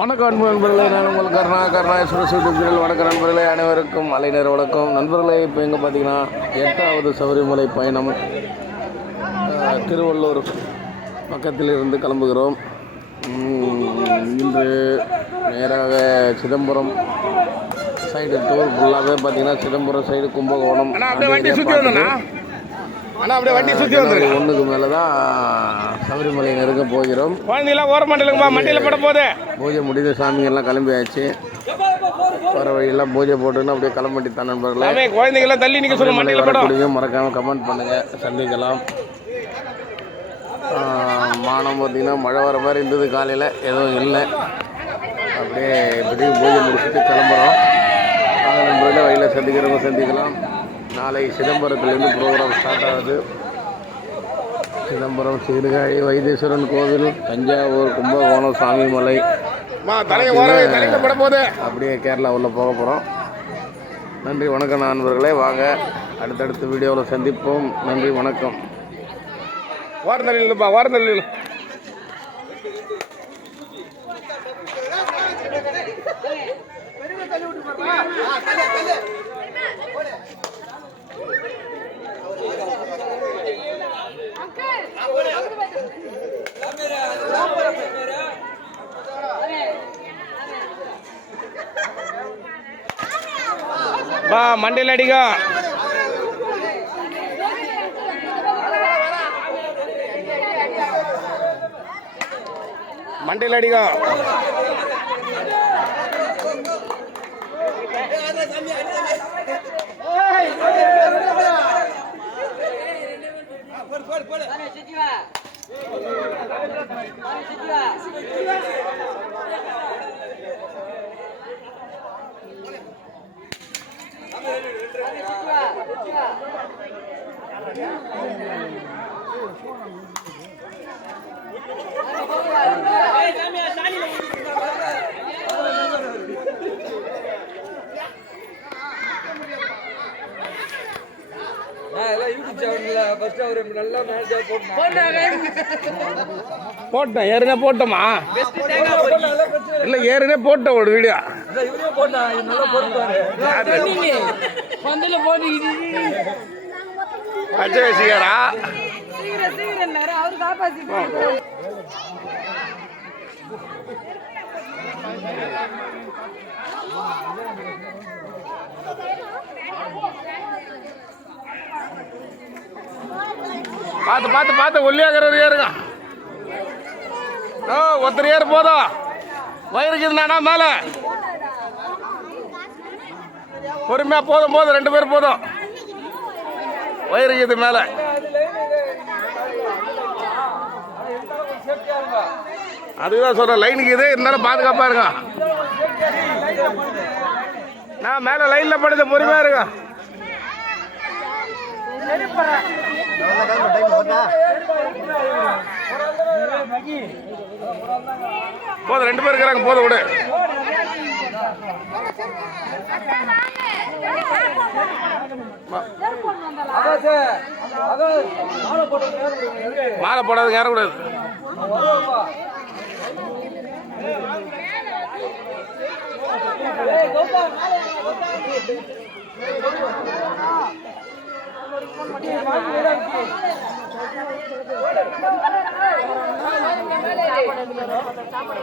வணக்கம் அன்பு நண்பர்களே, நான் உங்கள் கருணாசுரல். வணக்கம் நண்பர்களே, அனைவருக்கும் அலைநர் வணக்கம் நண்பர்களே. இப்போ எங்கே பார்த்தீங்கன்னா 8வது சபரிமலை பயணம் திருவள்ளூர் பக்கத்திலிருந்து கிளம்புகிறோம். இன்று நேராக சிதம்பரம் சைடு டூர் ஃபுல்லாகவே பார்த்தீங்கன்னா சிதம்பரம் சைடு கும்பகோணம் ஒன்றுக்கு மேலே தான் சபரிமலை நெருங்க போகிறோம். பூஜை முடிந்த சாமிங்கெல்லாம் கிளம்பியாச்சு. வர வழியெல்லாம் பூஜை போட்டுன்னு அப்படியே கிளம்பிட்டு தான் நண்பர்களே. குழந்தைங்களாம் தள்ளி நிற்க சொல்லுங்க. வரக்கூடியவங்க மறக்காமல் கமெண்ட் பண்ணுங்கள். சந்திக்கலாம். வானம் பார்த்திங்கன்னா மழை வர மாதிரி இருந்தது காலையில், எதுவும் இல்லை. அப்படியே இப்போதைக்கு பூஜை முடிச்சுட்டு கிளம்புறோம். நாங்கள் நண்பர்களே வழியில் சந்திக்கிறவங்க சந்திக்கலாம். நாளை சிதம்பரத்துலேருந்து ப்ரோக்ராம் ஸ்டார்ட் ஆகுது. சிதம்பரம், சீர்காழி, வைத்தீஸ்வரன் கோவில், தஞ்சாவூர், கும்பகோணம், சாமிமலை, அப்படியே கேரளா உள்ள போக போகிறோம். நன்றி வணக்கம் நண்பர்களே. வாங்க அடுத்தடுத்த வீடியோவில் சந்திப்போம். நன்றி வணக்கம். வாரந்தல்லில் மண்டையில் அடிக்க மண்டையில் அடிக்க போட்டேன். ஏற்கனவே போட்டோமா? இல்லை, ஏற்கனவே போட்டோம் ஒரு வீடியோ. பச்சை வச்சுக்காரா? பார்த்து பார்த்து பார்த்து ஒல்லியாகிறவர் ஏறுங்க. ஒருத்தர் ஏறு போதும். வயிறுக்குதுண்ணா மேலே பொறுமையாக போதும் போதும். 2 பேர் போதும். வயிறுக்குது மேலே. அதுதான் சொல்கிறேன், லைனுக்கு இது இருந்தாலும் பாதுகாப்பாக இருங்க. நான் மேலே லைனில் படுத்து பொறுமையாக இருங்க. போதும், 2 பேர் இருக்கிறாங்க. போதும் விடு. மாலை போடாது, ஏறக்கூடாது. சாப்பாடு